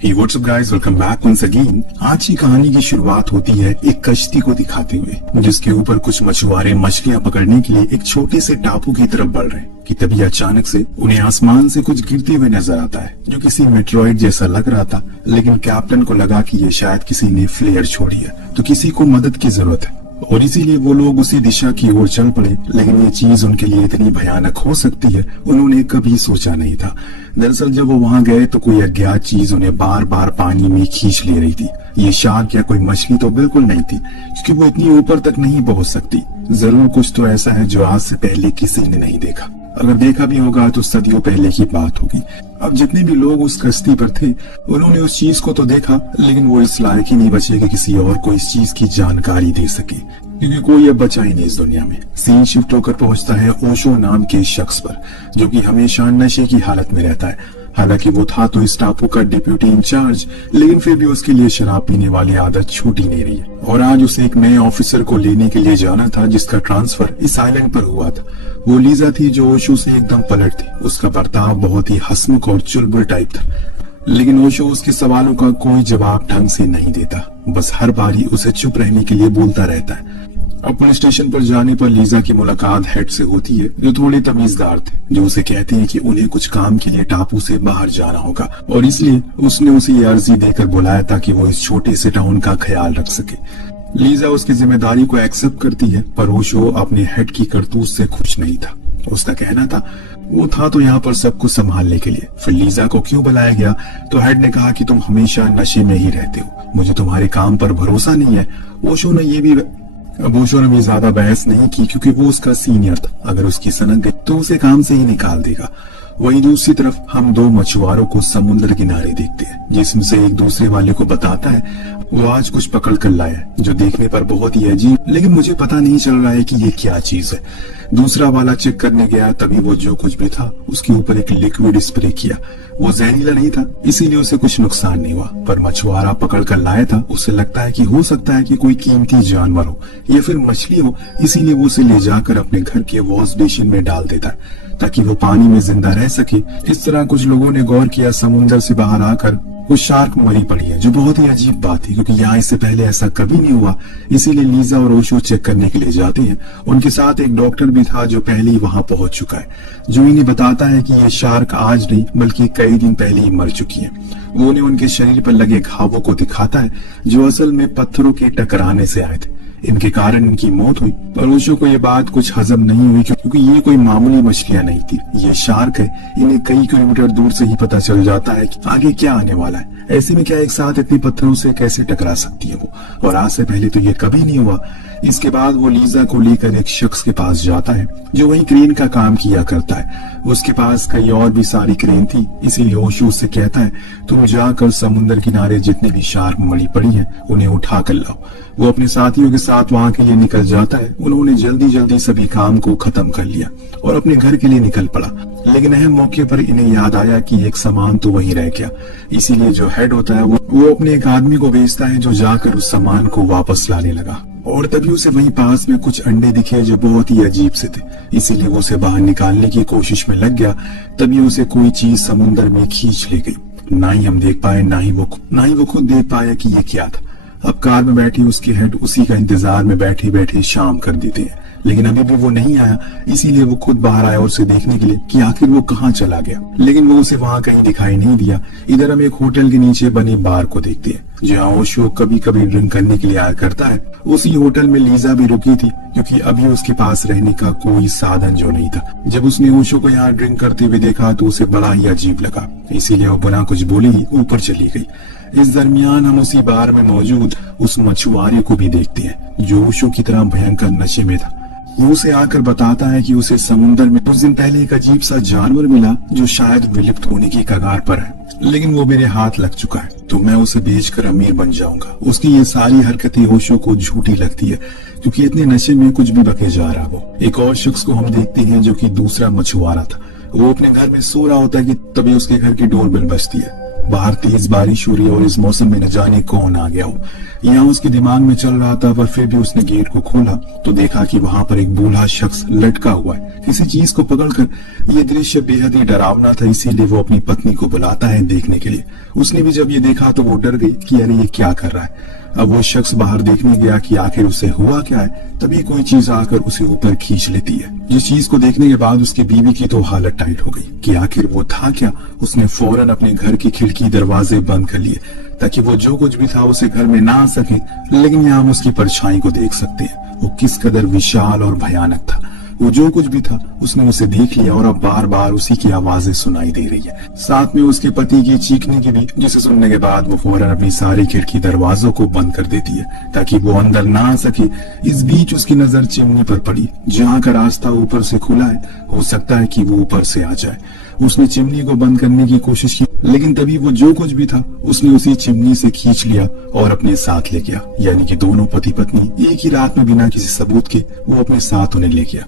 Hey, what's up guys? Welcome back once again। आज की कहानी की शुरुआत होती है एक कश्ती को दिखाते हुए, जिसके ऊपर कुछ मछुआरे मछलियां पकड़ने के लिए एक छोटे से टापू की तरफ बढ़ रहे हैं कि तभी अचानक से उन्हें आसमान से कुछ गिरते हुए नजर आता है, जो किसी मेट्रॉइड जैसा लग रहा था। लेकिन कैप्टन को लगा कि ये शायद किसी ने फ्लेयर छोड़ी है, तो किसी को मदद की जरूरत है, और इसीलिए वो लोग उसी दिशा की ओर चल पड़े। लेकिन ये चीज उनके लिए इतनी भयानक हो सकती है, उन्होंने कभी सोचा नहीं था। दरअसल जब वो वहां गए तो कोई अज्ञात चीज उन्हें बार बार पानी में खींच ले रही थी। ये शार्क या कोई मछली तो बिल्कुल नहीं थी, क्योंकि वो इतनी ऊपर तक नहीं पहुंच सकती। जरूर कुछ तो ऐसा है जो आज से पहले किसी ने नहीं देखा। अगर देखा भी होगा तो सदियों पहले की बात होगी। अब जितने भी लोग उस कश्ती पर थे, उन्होंने उस चीज को तो देखा, लेकिन वो इस लायक ही नहीं बचे कि किसी और को इस चीज की जानकारी दे सके, क्योंकि कोई अब बचा ही नहीं इस दुनिया में। सीन शिफ्ट होकर पहुंचता है ओशो नाम के शख्स पर, जो कि हमेशा नशे की हालत में रहता है। हालांकि वो था तो इस टापू का डिप्यूटी इंचार्ज, लेकिन फिर भी उसके लिए शराब पीने वाली आदत छूटी नहीं रही है। और आज उसे एक नए ऑफिसर को लेने के लिए जाना था, जिसका ट्रांसफर इस आइलैंड पर हुआ था। वो लीजा थी, जो ओशो से एकदम पलट थी। उसका बर्ताव बहुत ही हंसमुख और चुलबुल टाइप था, लेकिन ओशो उसके सवालों का कोई जवाब ढंग से नहीं देता, बस हर बारी उसे चुप रहने के लिए बोलता रहता है। अपने स्टेशन पर जाने पर लीजा की मुलाकात हेड से होती है, जो थोड़े तमीजदार थे, जो उसे कहते हैं कि उन्हें कुछ काम के लिए टापू से बाहर जाना होगा, और इसलिए उसने उसे ये अर्जी देकर बुलाया ताकि वो इस छोटे से टाउन का ख्याल रख सके। लीजा उसकी जिम्मेदारी को एक्सेप्ट करती है, पर ओशो अपने हेड की करतूत से खुश नहीं था। उसका कहना था वो था तो यहाँ पर सब कुछ संभालने के लिए। फिर लीजा को क्यों बुलाया गया, तो हेड ने कहा कि तुम हमेशा नशे में ही रहते हो, मुझे तुम्हारे काम पर भरोसा नहीं है। ओशो ने भी ज्यादा बहस नहीं की, क्योंकि वो उसका सीनियर था। अगर उसकी सनक गई तो उसे काम से ही निकाल देगा। वहीं दूसरी तरफ हम दो मछुआरों को समुद्र किनारे देखते हैं, जिसमें से एक दूसरे वाले को बताता है वो आज कुछ पकड़ कर लाया, जो देखने पर बहुत ही अजीब, लेकिन मुझे पता नहीं चल रहा है कि ये क्या चीज है। दूसरा वाला चेक करने गया, तभी वो जो कुछ भी था उसके ऊपर एक लिक्विड स्प्रे किया। वो जहरीला नहीं था, इसीलिए उसे कुछ नुकसान नहीं हुआ, पर मछुआरा पकड़ कर लाया था। उसे लगता है कि हो सकता है कि कोई कीमती जानवर हो या फिर मछली हो, इसीलिए वो उसे ले जाकर अपने घर के वॉश बेसिन में डाल देता है, ताकि वो पानी में जिंदा रह सके। इस तरह कुछ लोगों ने गौर किया समुद्र से बाहर आकर वो शार्क मरी पड़ी है, जो बहुत ही अजीब बात थी, क्योंकि यहाँ इससे पहले ऐसा कभी नहीं हुआ। इसीलिए लीजा और ओशो चेक करने के लिए जाते हैं। उनके साथ एक डॉक्टर भी था, जो पहले ही वहां पहुंच चुका है, जो इन्हें बताता है कि ये शार्क आज नहीं बल्कि कई दिन पहले ही मर चुकी है। वो उन्हें उनके शरीर पर लगे घावों को दिखाता है, जो असल में पत्थरों के टकराने से आए थे। इनके कारण इनकी मौत हुई, पर ओशो को ये बात कुछ हजम नहीं हुई, क्योंकि ये कोई मामूली मछलियां नहीं थी, ये शार्क है। इन्हें कई किलोमीटर दूर से ही पता चल जाता है कि आगे क्या आने वाला है। ऐसे में क्या एक साथ इतने पत्थरों से कैसे टकरा सकती है वो, और आज से पहले तो ये कभी नहीं हुआ। इसके बाद वो लीजा को लेकर एक शख्स के पास जाता है, जो वही क्रेन का काम किया करता है। उसके पास कई और भी सारी क्रेन थी, इसीलिए ओशो उससे कहता है तुम जाकर समुद्र किनारे जितने भी शार्क मरी पड़ी हैं उन्हें उठा कर लाओ। वो अपने साथियों के साथ वहां के लिए निकल जाता है। उन्होंने जल्दी जल्दी सभी काम को खत्म कर लिया और अपने घर के लिए निकल पड़ा, लेकिन अहम मौके पर इन्हें याद आया कि एक सामान तो वहीं रह गया। इसीलिए जो हेड होता है वो अपने एक आदमी को भेजता है, जो जाकर उस सामान को वापस लाने लगा, और तभी उसे वहीं पास में कुछ अंडे दिखे, जो बहुत ही अजीब से थे। इसीलिए वो उसे बाहर निकालने की कोशिश में लग गया। तभी उसे कोई चीज समुद्र में खींच ले गई। ना ही हम देख पाए, ना ही वो खुद देख पाया कि ये क्या था। अब कार में बैठी उसके हेड उसी का इंतजार में बैठे बैठे शाम कर देते हैं, लेकिन अभी भी वो नहीं आया। इसीलिए वो खुद बाहर आया और उसे देखने के लिए कि आखिर वो कहाँ चला गया, लेकिन वो उसे वहां कहीं दिखाई नहीं दिया। इधर हम एक होटल के नीचे बने बार को देखते हैं, जहाँ ओशो कभी कभी ड्रिंक करने के लिए आया करता है। उसी होटल में लीजा भी रुकी थी, क्योंकि अभी उसके पास रहने का कोई साधन जो नहीं था। जब उसने ओशो को यहाँ ड्रिंक करते हुए देखा तो उसे बड़ा ही अजीब लगा, इसीलिए वो बिना कुछ बोले ही ऊपर चली गई। इस दरमियान हम उसी बार में मौजूद उस मछुआरे को भी देखते हैं, जो ओशो की तरह भयंकर नशे में था। वो उसे आकर बताता है कि उसे समुद्र में कुछ दिन पहले एक अजीब सा जानवर मिला, जो शायद विलुप्त होने की कगार पर है, लेकिन वो मेरे हाथ लग चुका है, तो मैं उसे बेचकर अमीर बन जाऊंगा। उसकी ये सारी हरकतें ओशो को झूठी लगती है, क्योंकि इतने नशे में कुछ भी बके जा रहा वो। एक और शख्स को हम देखते हैं, जो कि दूसरा मछुआरा था। वो अपने घर में सो रहा होता है कि तभी उसके घर की डोरबेल बजती है। बाहर तेज बारिश हो रही है और इस मौसम में न जाने कौन आ गया हो। यहाँ उसके दिमाग में चल रहा था, पर फिर भी उसने गेट को खोला तो देखा कि वहां पर एक बूढ़ा शख्स लटका हुआ है किसी चीज को पकड़कर। यह दृश्य बेहद ही डरावना था, इसीलिए वो अपनी पत्नी को बुलाता है देखने के लिए। उसने भी जब ये देखा तो वो डर गई कि अरे ये क्या कर रहा है। अब वो शख्स बाहर देखने गया कि आखिर उसे हुआ क्या है, तभी कोई चीज आकर उसे ऊपर खींच लेती है। जिस चीज को देखने के बाद उसकी बीवी की तो हालत टाइट हो गई कि आखिर वो था क्या। उसने फौरन अपने घर की खिड़की दरवाजे बंद कर लिए ताकि वो जो कुछ भी था उसे घर में ना आ सके, लेकिन यहाँ हम उसकी परछाई को देख सकते हैं। वो किस कदर विशाल और भयानक था। वो जो कुछ भी था उसने उसे देख लिया और अब बार बार उसी की आवाजें सुनाई दे रही है, साथ में उसके पति की चीखने की भी, जिसे सुनने के बाद वो फौरन अपनी सारी खिड़की दरवाजों को बंद कर देती है ताकि वो अंदर ना आ सके। इस बीच उसकी नजर चिमनी पर पड़ी, जहाँ का रास्ता ऊपर से खुला है, हो सकता है कि वो ऊपर से आ जाए। उसने चिमनी को बंद करने की कोशिश की, लेकिन तभी वो जो कुछ भी था उसने उसी चिमनी से खींच लिया और अपने साथ ले गया। यानी कि दोनों पति पत्नी एक ही रात में बिना किसी सबूत के वो अपने साथ उन्हें ले गया।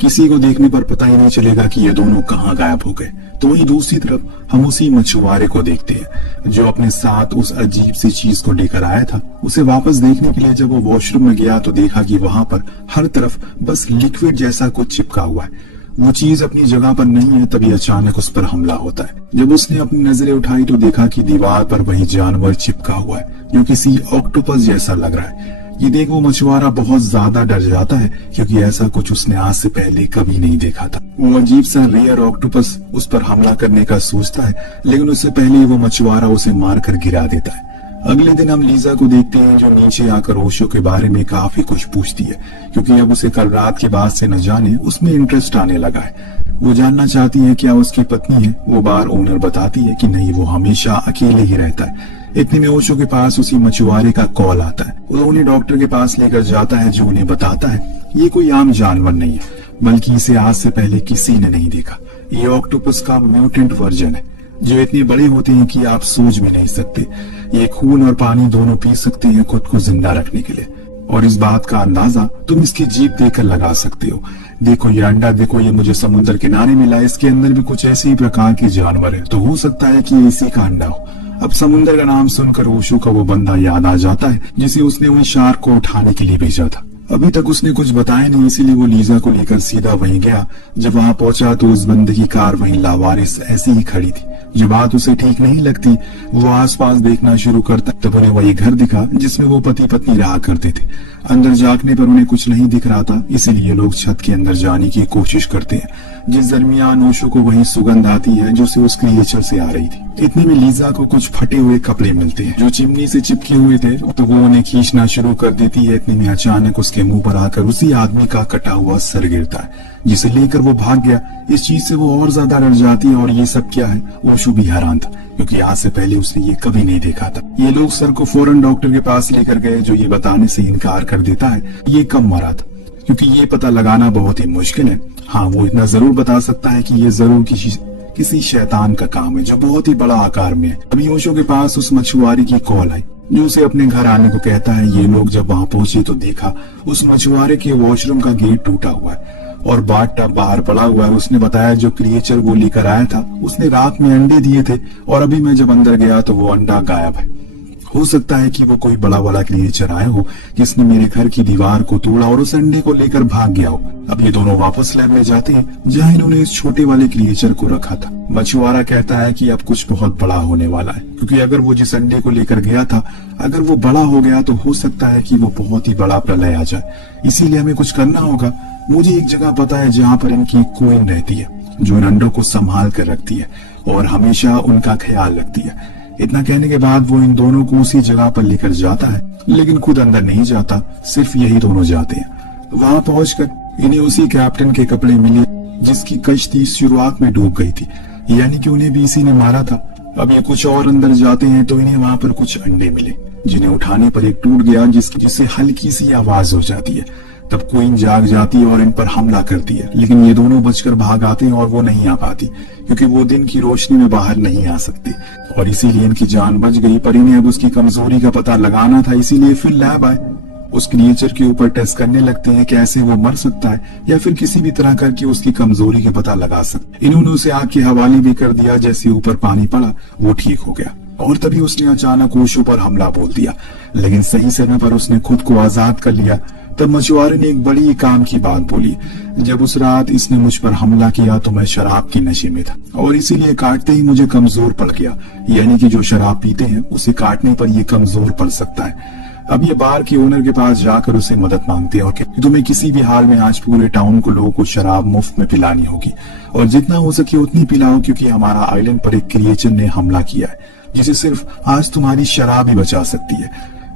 किसी को देखने पर पता ही नहीं चलेगा कि ये दोनों कहाँ गायब हो गए। तो वहीं दूसरी तरफ हम उसी मछुआरे को देखते हैं जो अपने साथ उस अजीब सी चीज को लेकर आया था। उसे वापस देखने के लिए जब वो वॉशरूम में गया तो देखा कि वहां पर हर तरफ बस लिक्विड जैसा कुछ चिपका हुआ है। वो चीज अपनी जगह पर नहीं है, तभी अचानक उस पर हमला होता है। जब उसने अपनी नजरें उठाई तो देखा कि दीवार पर वही जानवर चिपका हुआ है जो किसी ऑक्टोपस जैसा लग रहा है। ये देख वो मछुआरा बहुत ज्यादा डर जाता है क्योंकि ऐसा कुछ उसने आज से पहले कभी नहीं देखा था। वो अजीब सा रेयर ऑक्टोपस उस पर हमला करने का सोचता है, लेकिन उससे पहले वो मछुआरा उसे मारकर गिरा देता है। अगले दिन हम लीजा को देखते हैं जो नीचे आकर ओशो के बारे में काफी कुछ पूछती है, क्योंकि अब उसे कल रात के बाद से न जाने उसमें इंटरेस्ट आने लगा है। वो जानना चाहती है क्या उसकी पत्नी है। वो बार ओनर बताती है कि नहीं, वो हमेशा अकेले ही रहता है। इतने में ओशो के पास उसी मछुआरे का कॉल आता है। वो उन्हें डॉक्टर के पास लेकर जाता है जो उन्हें बताता है ये कोई आम जानवर नहीं है, बल्कि इसे आज से पहले किसी ने नहीं देखा। ये ऑक्टोपस का म्यूटेंट वर्जन है जो इतने बड़े होते हैं कि आप सोच भी नहीं सकते। ये खून और पानी दोनों पी सकते हैं खुद को जिंदा रखने के लिए, और इस बात का अंदाजा तुम इसकी जीभ देखकर लगा सकते हो। देखो ये अंडा, देखो ये मुझे समुद्र किनारे मिला, इसके अंदर भी कुछ ऐसे ही प्रकार के जानवर है, तो हो सकता है कि इसी का अंडा हो। अब समुद्र का नाम सुनकर ओशो का वो बंदा याद आ जाता है जिसे उसने उन शार्क को उठाने के लिए भेजा था। अभी तक उसने कुछ बताया नहीं, इसीलिए वो लीजा को लेकर सीधा वहीं गया। जब वहां पहुंचा तो उस बंदे की कार वहीं लावारिस ऐसी ही खड़ी थी। जो बात उसे ठीक नहीं लगती वो आसपास देखना शुरू करता, तब उन्हें वही घर दिखा जिसमें वो पति पत्नी रहा करते थे। अंदर झांकने पर उन्हें कुछ नहीं दिख रहा था, इसीलिए लोग छत के अंदर जाने की कोशिश करते हैं। जिस दरमियान ओशो को वही सुगंध आती है जो उस क्रिएचर से आ रही थी। इतने में लीजा को कुछ फटे हुए कपड़े मिलते हैं जो चिमनी से चिपके हुए थे, तो वो उन्हें खींचना शुरू कर देती है। इतने में अचानक उसके मुंह पर आकर उसी आदमी का कटा हुआ सर गिरता है, जिसे लेकर वो भाग गया। इस चीज से वो और ज्यादा डर जाती है और ये सब क्या है ओशो भी हैरान था, क्योंकि आज से पहले उसने ये कभी नहीं देखा था। ये लोग सर को फौरन डॉक्टर के पास लेकर गए जो ये बताने से इनकार कर देता है ये कब मरा था, क्योंकि ये पता लगाना बहुत ही मुश्किल है। हाँ, वो इतना जरूर बता सकता है कि ये जरूर किसी शैतान का काम है जो बहुत ही बड़ा आकार में है। अभी ओशो के पास उस मछुआरे की कॉल आई जो उसे अपने घर आने को कहता है। ये लोग जब वहां पहुंचे तो देखा उस मछुआरे के वॉशरूम का गेट टूटा हुआ है और बाथटब बाहर पड़ा हुआ है। उसने बताया जो क्रिएचर वो लेकर आया था उसने रात में अंडे दिए थे और अभी मैं जब अंदर गया तो वो अंडा गायब है। हो सकता है कि वो कोई बड़ा वाला क्रिएचर आया हो जिसने मेरे घर की दीवार को तोड़ा और उस अंडे को लेकर भाग गया हो। अब ये दोनों वापस लैब में जाते हैं जहाँ इन्होंने इस छोटे वाले क्रिएचर को रखा था। मछुआरा कहता है कि अब कुछ बहुत बड़ा होने वाला है, क्योंकि अगर वो जिस अंडे को लेकर गया था अगर वो बड़ा हो गया तो हो सकता है कि वो बहुत ही बड़ा प्रलय आ जाए। इसीलिए हमें कुछ करना होगा। मुझे एक जगह पता है जहाँ पर इनकी क्वीन रहती है जो इन अंडों को संभाल कर रखती है और हमेशा उनका ख्याल रखती है। इतना कहने के बाद वो इन दोनों को उसी जगह पर लेकर जाता है, लेकिन खुद अंदर नहीं जाता, सिर्फ यही दोनों जाते हैं। वहां पहुंचकर इन्हें उसी कैप्टन के कपड़े मिले जिसकी कश्ती शुरुआत में डूब गई थी, यानी कि उन्हें भी इसी ने मारा था। अब ये कुछ और अंदर जाते हैं तो इन्हें वहां पर कुछ अंडे मिले जिन्हें उठाने पर एक टूट गया जिससे हल्की सी आवाज हो जाती है। तब क्वीन जाग जाती है और इन पर हमला करती है, लेकिन ये दोनों बचकर भाग आते हैं और वो नहीं आ पाती क्योंकि वो दिन की रोशनी में बाहर नहीं आ सकते और इसीलिए इनकी जान बच गई। पर इन्हें अब उसकी कमजोरी का पता लगाना था, इसीलिए फिर लैब आए। उस क्रिएचर के ऊपर टेस्ट करने लगते हैं कि ऐसे वो मर सकता है या फिर किसी भी तरह करके उसकी कमजोरी का पता लगा सकते। इन्होंने उसे आग के हवाले भी कर दिया। जैसे ऊपर पानी पड़ा वो ठीक हो गया और तभी उसने अचानक ओशो पर हमला बोल दिया, लेकिन सही समय पर उसने खुद को आजाद कर लिया। तब मछुआरे ने एक बड़ी काम की बात बोली, जब उस रात इसने मुझ पर हमला किया तो मैं शराब के नशे में था और इसीलिए काटते ही मुझे कमजोर पड़ गया। यानी कि जो शराब पीते हैं उसे काटने पर ये कमजोर पड़ सकता है। अब ये बार के ओनर के पास जाकर उसे मदद मांगते हैं और कहते तुम्हें किसी भी हाल में आज पूरे टाउन को लोगों को शराब मुफ्त में पिलानी होगी और जितना हो सके उतनी पिलाओ, क्योंकि हमारा आइलैंड पर एक क्रिएचर ने हमला किया है जिसे सिर्फ आज तुम्हारी शराब ही बचा सकती है।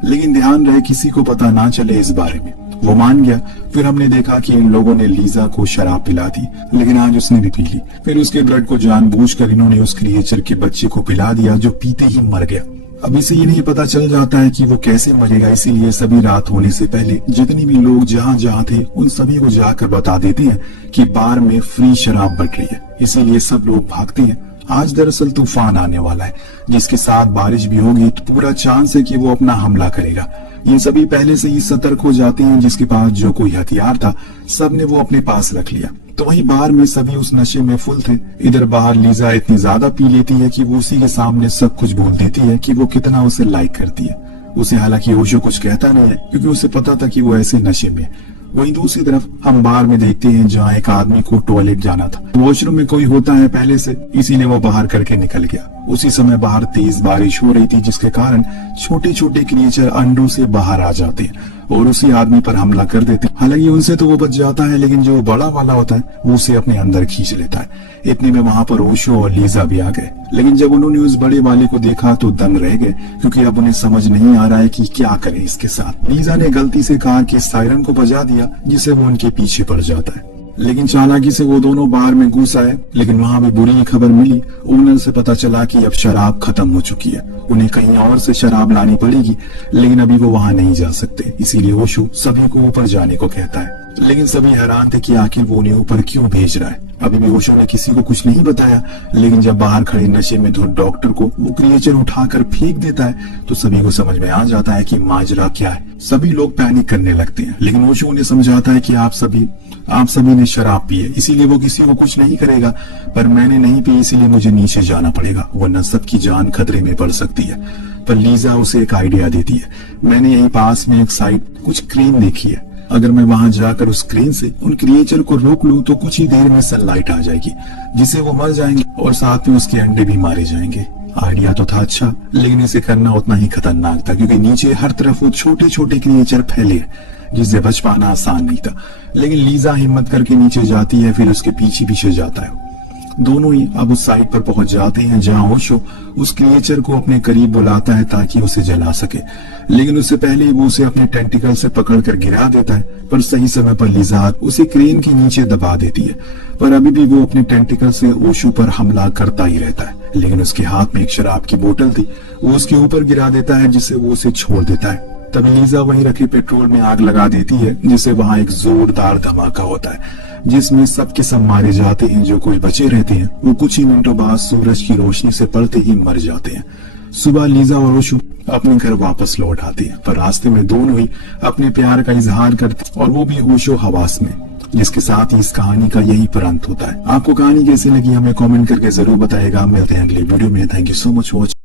लेकिन ध्यान रहे किसी को पता ना चले इस बारे में। वो मान गया। फिर हमने देखा कि इन लोगों ने लीजा को शराब पिला दी, लेकिन आज उसने भी पी ली। फिर उसके ब्लड को जानबूझकर इन्होंने उस क्रिएचर के बच्चे को पिला दिया जो पीते ही मर गया। अब इसे ये नहीं पता चल जाता है कि वो कैसे मरेगा, इसीलिए सभी रात होने से पहले जितने भी लोग जहाँ जहाँ थे उन सभी को जाकर बता देते हैं कि बार में फ्री शराब बट रही है। इसीलिए सब लोग भागते हैं। आज दरअसल तूफान आने वाला है जिसके साथ बारिश भी होगी, तो पूरा चांस है कि वो अपना हमला करेगा। ये सभी पहले से ही सतर्क हो जाते हैं। जिसके पास जो कोई हथियार था सब ने वो अपने पास रख लिया। तो वहीं बाहर में सभी उस नशे में फुल थे। इधर बाहर लीजा इतनी ज्यादा पी लेती है कि वो उसी के सामने सब कुछ बोल देती है कि वो कितना उसे लाइक करती है। उसे हालांकि ओशो कुछ कहता नहीं है क्योंकि उसे पता था कि वो ऐसे नशे में। वहीं दूसरी तरफ हम बाहर में देखते हैं जहाँ एक आदमी को टॉयलेट जाना था। वॉशरूम में कोई होता है पहले से, इसीलिए वो बाहर करके निकल गया। उसी समय बाहर तेज बारिश हो रही थी जिसके कारण छोटे छोटे क्रिएचर अंडों से बाहर आ जाते हैं और उसी आदमी पर हमला कर देते। हालांकि उनसे तो वो बच जाता है, लेकिन जो बड़ा वाला होता है वो उसे अपने अंदर खींच लेता है। इतने में वहां पर ओशो और लीजा भी आ गए, लेकिन जब उन्होंने उस बड़े वाले को देखा तो दंग रह गए, क्योंकि अब उन्हें समझ नहीं आ रहा है कि क्या करें इसके साथ। लीजा ने गलती से कहा कि सायरन को बजा दिया, जिससे वो उनके पीछे पड़ जाता है। लेकिन चालाकी से वो दोनों बाहर में घुस आए, लेकिन वहां भी बुरी खबर मिली। ओनर से पता चला कि अब शराब खत्म हो चुकी है, उन्हें कहीं और से शराब लानी पड़ेगी, लेकिन अभी वो वहां नहीं जा सकते। इसीलिए ओशो सभी को ऊपर जाने को कहता है, लेकिन सभी हैरान थे कि आखिर वो उन्हें ऊपर क्यों भेज रहा है। अभी भी ओशो ने किसी को कुछ नहीं बताया, लेकिन जब बाहर खड़े नशे में धुत डॉक्टर को वो क्रिएचर उठाकर फेंक देता है तो सभी को समझ में आ जाता है कि माजरा क्या है। सभी लोग पैनिक करने लगते हैं, लेकिन ओशो उन्हें समझाता है कि आप सभी ने शराब पी है, इसीलिए वो किसी को कुछ नहीं करेगा, पर मैंने नहीं पी इसीलिए मुझे नीचे जाना पड़ेगा, वरना सबकी जान खतरे में पड़ सकती है। पर लीजा उसे एक आइडिया देती है, मैंने यहीं पास में एक साइड कुछ क्रेन देखी है, अगर मैं वहां जाकर उस क्रेन से उन क्रिएचर को रोक लूं तो कुछ ही देर में सनलाइट आ जाएगी, जिससे वो मर जाएंगे और साथ में उसके अंडे भी मारे जाएंगे। आइडिया तो था अच्छा, लेकिन इसे करना उतना ही खतरनाक था, क्योंकि नीचे हर तरफ वो छोटे छोटे क्रिएचर फैले, जिससे बच पाना आसान नहीं था। लेकिन लीजा हिम्मत करके नीचे जाती है, फिर उसके पीछे पीछे जाता है। दोनों ही अब उस साइड पर पहुंच जाते हैं जहां ओशो उस क्रिएचर को अपने करीब बुलाता है ताकि उसे जला सके, लेकिन उससे पहले वो उसे अपने टेंटिकल से पकड़कर गिरा देता है। पर सही समय पर लीजा उसे क्रेन के नीचे दबा देती है, पर अभी भी वो अपने टेंटिकल से ओशो पर हमला करता ही रहता है। लेकिन उसके हाथ में एक शराब की बोतल थी, वो उसके ऊपर गिरा देता है, जिससे वो उसे छोड़ देता है। तभी लीजा वहीं रखे पेट्रोल में आग लगा देती है, जिससे वहां एक जोरदार धमाका होता है, जिसमें सबके सब मारे जाते हैं। जो कुछ बचे रहते हैं वो कुछ ही मिनटों बाद सूरज की रोशनी से पड़ते ही मर जाते हैं। सुबह लीजा और ओशो अपने घर वापस लौट आते हैं, पर रास्ते में दोनों ही अपने प्यार का इजहार करते, और वो भी होशो हवास में। जिसके साथ ही इस कहानी का यही पर अंत होता है। आपको कहानी कैसी लगी हमें कमेंट करके जरूर बताएगा। मिलते हैं अगले वीडियो में। Thank you so much for watching.